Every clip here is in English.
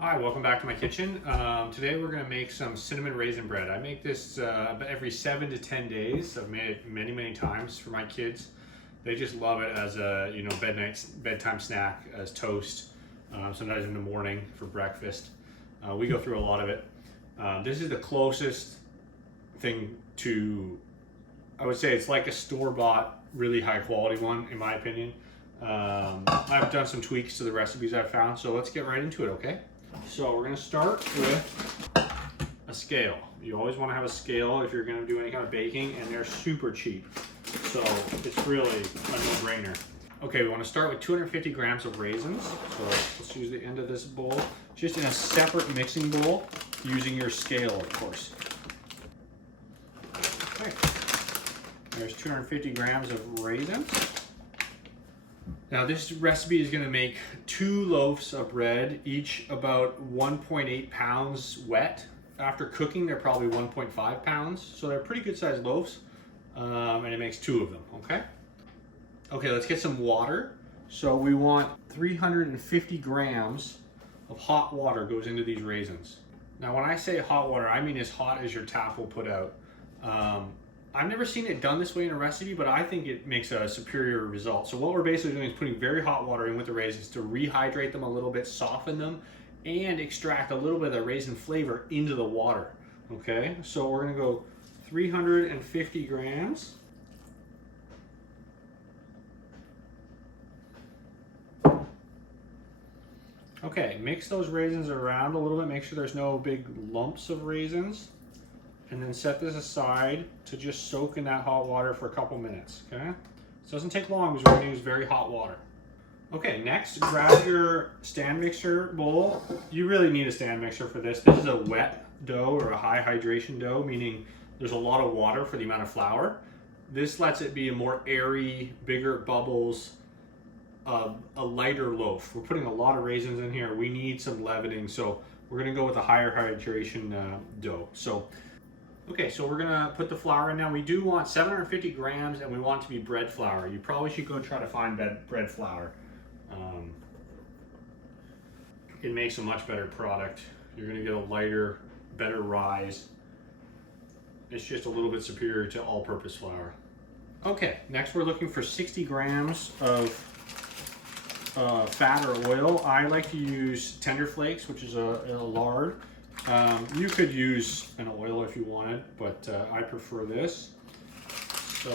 Hi, welcome back to my kitchen. Today we're going to make some cinnamon raisin bread. I make this every 7 to 10 days. I've made it many times for my kids. They just love it as a bedtime snack, as toast, sometimes in the morning for breakfast. We go through a lot of it. This is the closest thing to, I would say it's like a store-bought, really high quality one in my opinion. I've done some tweaks to the recipes I've found, so let's get right into it, okay? So we're going to start with a scale. You always want to have a scale if you're going to do any kind of baking, and they're super cheap. So it's really a no-brainer. Okay, we want to start with 250 grams of raisins. So let's use the end of this bowl, just in a separate mixing bowl, using your scale, of course. Okay, there's 250 grams of raisins. Now this recipe is going to make 2 loaves of bread, each about 1.8 pounds wet. After cooking, they're probably 1.5 pounds, so they're pretty good sized loaves, and it makes 2 of them, okay? Okay, let's get some water. So we want 350 grams of hot water goes into these raisins. Now when I say hot water, I mean as hot as your tap will put out. I've never seen it done this way in a recipe, but I think it makes a superior result. So what we're basically doing is putting very hot water in with the raisins to rehydrate them a little bit, soften them, and extract a little bit of the raisin flavor into the water. Okay, so we're gonna go 350 grams. Okay, mix those raisins around a little bit, make sure there's no big lumps of raisins. And then set this aside to just soak in that hot water for a couple minutes, okay? This doesn't take long because we're gonna use very hot water. Okay, next, grab your stand mixer bowl. You really need a stand mixer for this. This is a wet dough or a high hydration dough, meaning there's a lot of water for the amount of flour. This lets it be a more airy, bigger bubbles, a lighter loaf. We're putting a lot of raisins in here. We need some leavening, so we're gonna go with a higher hydration dough. Okay, so we're gonna put the flour in now. We do want 750 grams and we want it to be bread flour. You probably should go try to find bread flour. It makes a much better product. You're gonna get a lighter, better rise. It's just a little bit superior to all-purpose flour. Okay, next we're looking for 60 grams of fat or oil. I like to use tender flakes, which is a lard. You could use an oil if you wanted, but I prefer this. So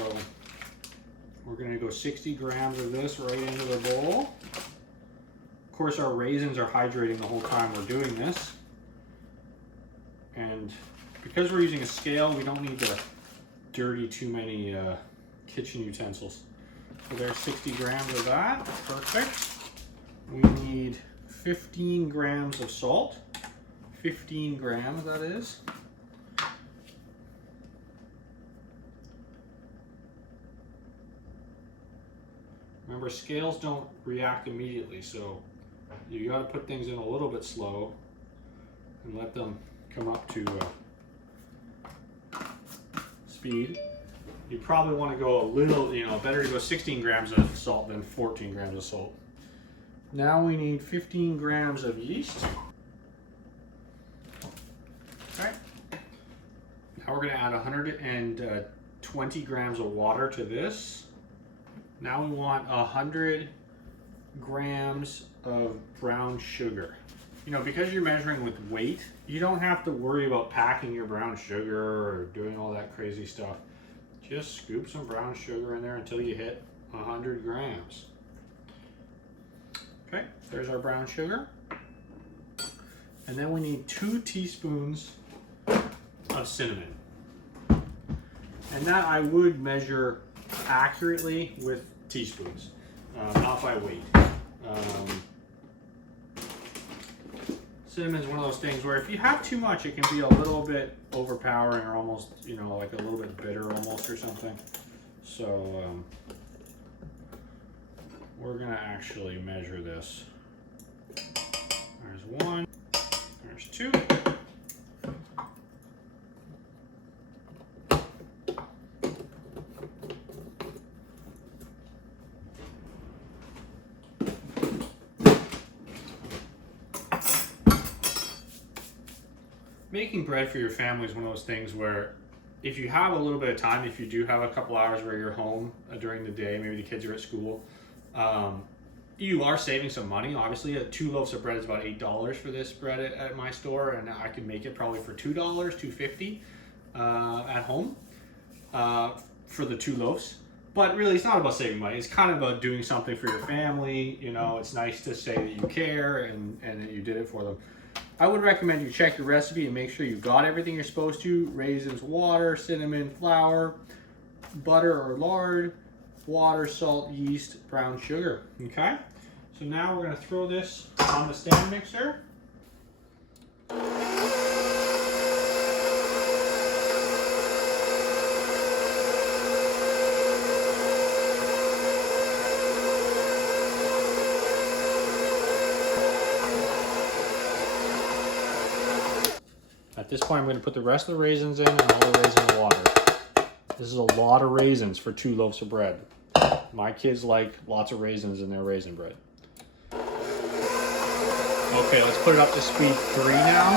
we're going to go 60 grams of this right into the bowl. Of course, our raisins are hydrating the whole time we're doing this. And because we're using a scale, we don't need to dirty too many kitchen utensils. So there's 60 grams of that. Perfect. We need 15 grams of salt. 15 grams, that is. Remember, scales don't react immediately, so you got to put things in a little bit slow and let them come up to speed. You probably want to go a little, better to go 16 grams of salt than 14 grams of salt. Now we need 15 grams of yeast. Okay. Now we're going to add 120 grams of water to this. Now we want 100 grams of brown sugar. Because you're measuring with weight, you don't have to worry about packing your brown sugar or doing all that crazy stuff. Just scoop some brown sugar in there until you hit 100 grams. Okay, there's our brown sugar. And then we need 2 teaspoons of cinnamon. And that I would measure accurately with teaspoons, not by weight. Cinnamon is one of those things where if you have too much, it can be a little bit overpowering or almost, like a little bit bitter almost or something. So we're gonna actually measure this. There's 1, there's 2. making bread for your family is one of those things where if you have a little bit of time, if you do have a couple hours where you're home during the day, maybe the kids are at school, you are saving some money. Obviously, 2 loaves of bread is about $8 for this bread at my store, and I can make it probably for $2, $2.50 at home for the 2 loaves. But really, it's not about saving money. It's kind of about doing something for your family. You know, it's nice to say that you care and that you did it for them. I would recommend you check your recipe and make sure you got everything you're supposed to. Raisins, water, cinnamon, flour, butter or lard, water, salt, yeast, brown sugar. Okay? So now we're going to throw this on the stand mixer. At this point, I'm going to put the rest of the raisins in and all the raisins water. This is a lot of raisins for 2 loaves of bread. My kids like lots of raisins in their raisin bread. Okay, let's put it up to speed 3 now.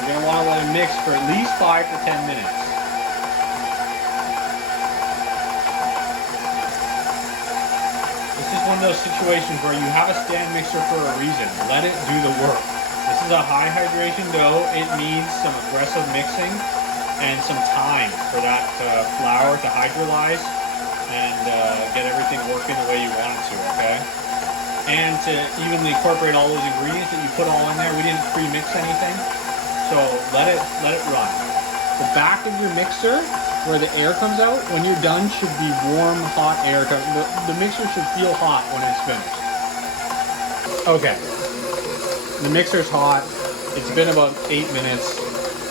You're going to want to let it mix for at least 5 to 10 minutes. This is one of those situations where you have a stand mixer for a reason. Let it do the work. This is a high hydration dough. It needs some aggressive mixing and some time for that flour to hydrolyze and get everything working the way you want it to, okay? And to evenly incorporate all those ingredients that you put all in there. We didn't pre-mix anything, so let it run. The back of your mixer, where the air comes out, when you're done, should be warm, hot air. The mixer should feel hot when it's finished. Okay, the mixer's hot. It's been about 8 minutes.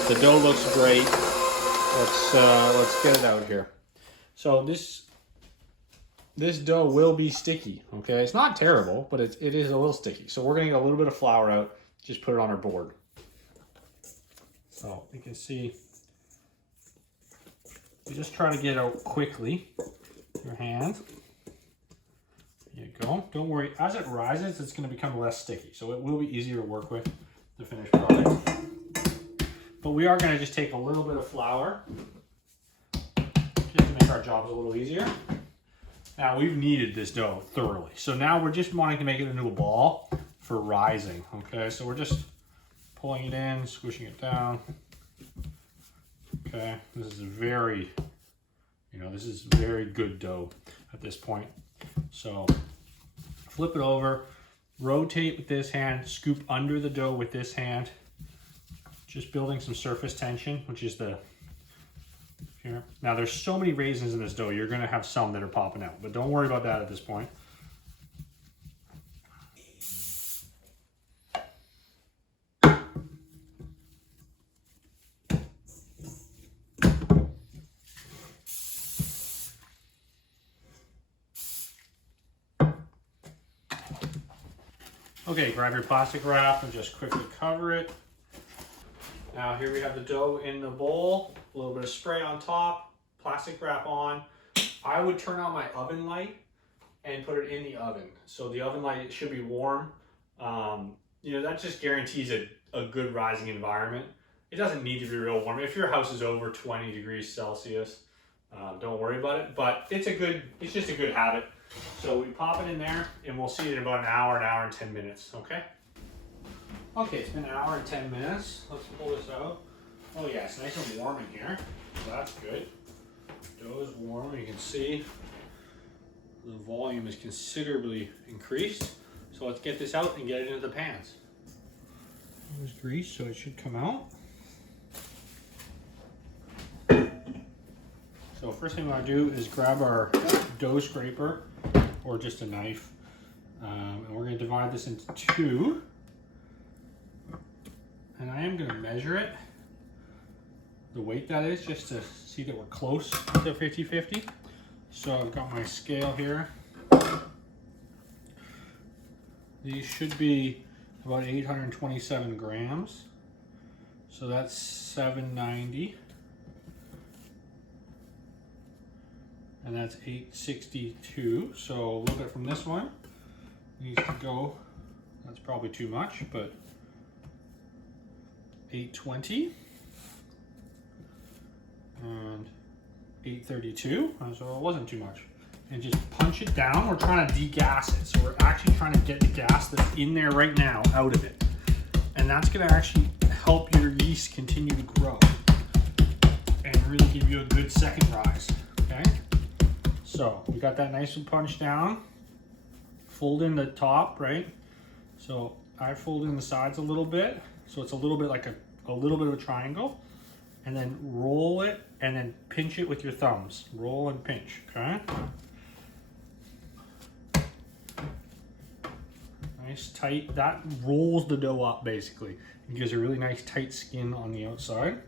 The dough looks great. Let's get it out here. So this dough will be sticky. Okay, it's not terrible, but it is a little sticky. So we're gonna get a little bit of flour out. Just put it on our board. So you can see. You just try to get it out quickly. Your hand. There you go. Don't worry. As it rises, it's going to become less sticky. So it will be easier to work with the finished product. But we are going to just take a little bit of flour just to make our jobs a little easier. Now we've kneaded this dough thoroughly. So now we're just wanting to make it into a ball for rising. Okay, so we're just pulling it in, squishing it down. Okay, this is very good dough at this point. So flip it over, rotate with this hand, scoop under the dough with this hand, just building some surface tension, which is here. Now there's so many raisins in this dough, you're gonna have some that are popping out, but don't worry about that at this point. Okay, grab your plastic wrap and just quickly cover it. Now here we have the dough in the bowl, a little bit of spray on top, plastic wrap on. I would turn on my oven light and put it in the oven. So the oven light should be warm. That just guarantees a good rising environment. It doesn't need to be real warm. If your house is over 20 degrees Celsius, don't worry about it, but it's just a good habit. So we pop it in there and we'll see it in about an hour and 10 minutes, okay? Okay, it's been an hour and 10 minutes. Let's pull this out. Oh yeah, it's nice and warm in here, so that's good. Dough is warm, you can see the volume is considerably increased. So let's get this out and get it into the pans. There's grease, so it should come out. So first thing we want to do is grab our dough scraper or just a knife, and we're going to divide this into 2. And I am going to measure it, the weight that is, just to see that we're close to 50-50. So I've got my scale here. These should be about 827 grams. So that's 790. And that's 862. So a little bit from this one. needs to go. That's probably too much, but 820 and 832, so it wasn't too much. And just punch it down. We're trying to degas it, so we're actually trying to get the gas that's in there right now out of it. And that's gonna actually help your yeast continue to grow and really give you a good second rise, okay? So we got that nice and punched down. Fold in the top, right? So I fold in the sides a little bit, so it's a little bit like a little bit of a triangle, and then roll it and then pinch it with your thumbs. Roll and pinch, okay? Nice tight, that rolls the dough up basically. It gives a really nice tight skin on the outside.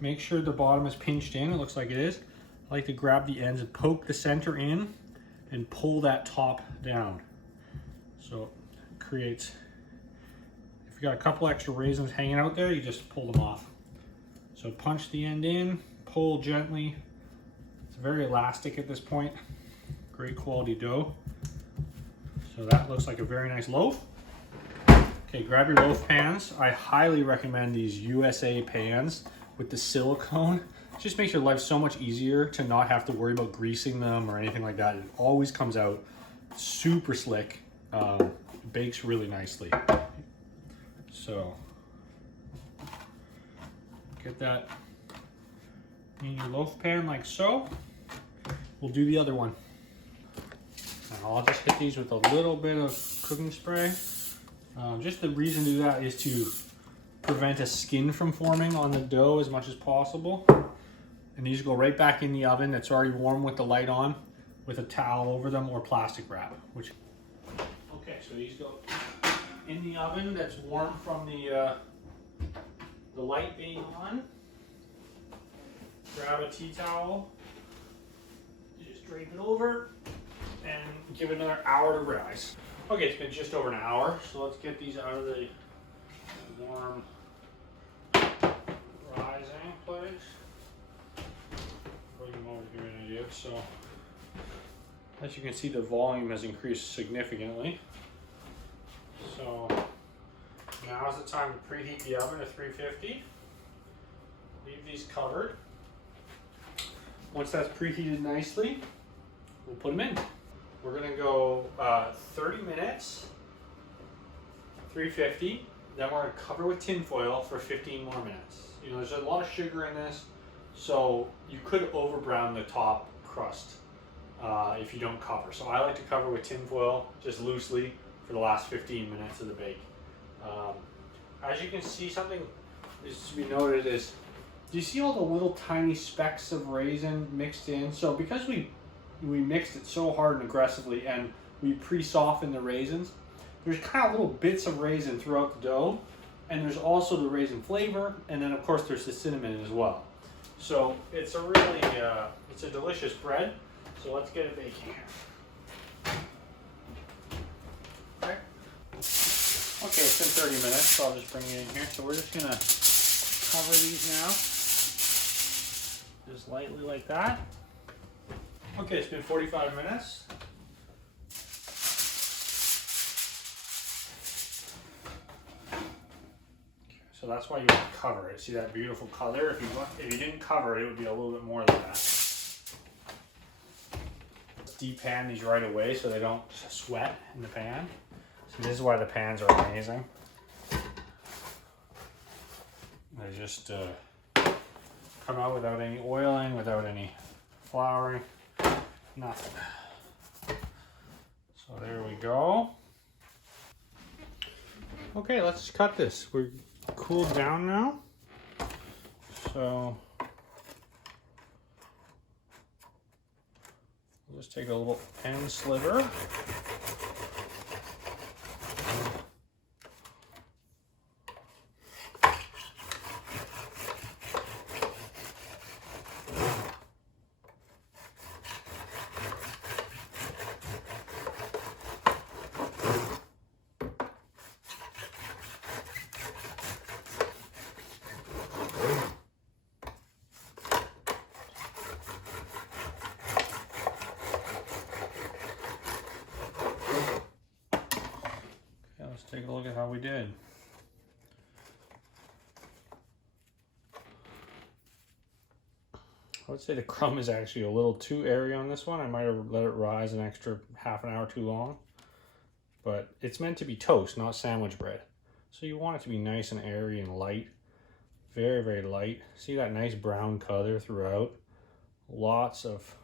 Make sure the bottom is pinched in, it looks like it is. I like to grab the ends and poke the center in and pull that top down. So it creates, if you got a couple extra raisins hanging out there, you just pull them off. So punch the end in, pull gently. It's very elastic at this point. Great quality dough. So that looks like a very nice loaf. Okay, grab your loaf pans. I highly recommend these USA pans with the silicone. It just makes your life so much easier to not have to worry about greasing them or anything like that. It always comes out super slick. Bakes really nicely. So get that in your loaf pan like so. We'll do the other one. And I'll just hit these with a little bit of cooking spray. Just the reason to do that is to prevent a skin from forming on the dough as much as possible. And these go right back in the oven that's already warm with the light on, with a towel over them or plastic wrap. Okay, so these go in the oven that's warm from the light being on. Grab a tea towel, just drape it over, and give it another hour to rise. Okay, it's been just over an hour, so let's get these out of the warm rising place. Bring them over to give you an idea. So, as you can see, the volume has increased significantly. So, now is the time to preheat the oven to 350. Leave these covered. Once that's preheated nicely, we'll put them in. We're gonna go 30 minutes, 350. Then we're gonna cover with tin foil for 15 more minutes. You know, there's a lot of sugar in this, so you could over brown the top crust if you don't cover. So I like to cover with tin foil just loosely for the last 15 minutes of the bake. As you can see, something is to be noted is, do you see all the little tiny specks of raisin mixed in? So because we mixed it so hard and aggressively and we pre-softened the raisins, there's kind of little bits of raisin throughout the dough, and there's also the raisin flavor, and then of course there's the cinnamon as well. So it's a really, it's a delicious bread. So let's get it baking here. Okay. Okay, it's been 30 minutes, so I'll just bring it in here. So we're just gonna cover these now, just lightly like that. Okay, it's been 45 minutes. So that's why you want to cover it. See that beautiful color? If you didn't cover it, it would be a little bit more than that. Depan these right away so they don't sweat in the pan. So this is why the pans are amazing. They just come out without any oiling, without any flouring, nothing. So there we go. Okay, let's cut this. We're cooled down now. So we'll just take a little end sliver. take a look at how we did. I would say the crumb is actually a little too airy on this one. I might have let it rise an extra half an hour too long. But it's meant to be toast, not sandwich bread. So you want it to be nice and airy and light. Very, very light. See that nice brown color throughout. Lots of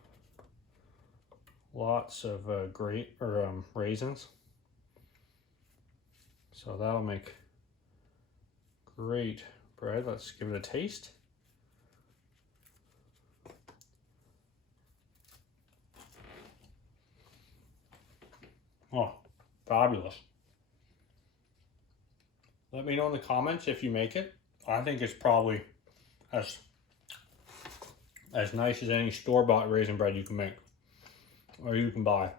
raisins. So that'll make great bread. Let's give it a taste. Oh, fabulous. Let me know in the comments if you make it. I think it's probably as nice as any store-bought raisin bread you can make or you can buy.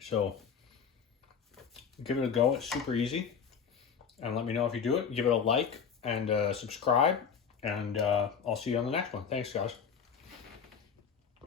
So give it a go. It's super easy. And let me know if you do it. Give it a like and subscribe. And I'll see you on the next one. Thanks, guys.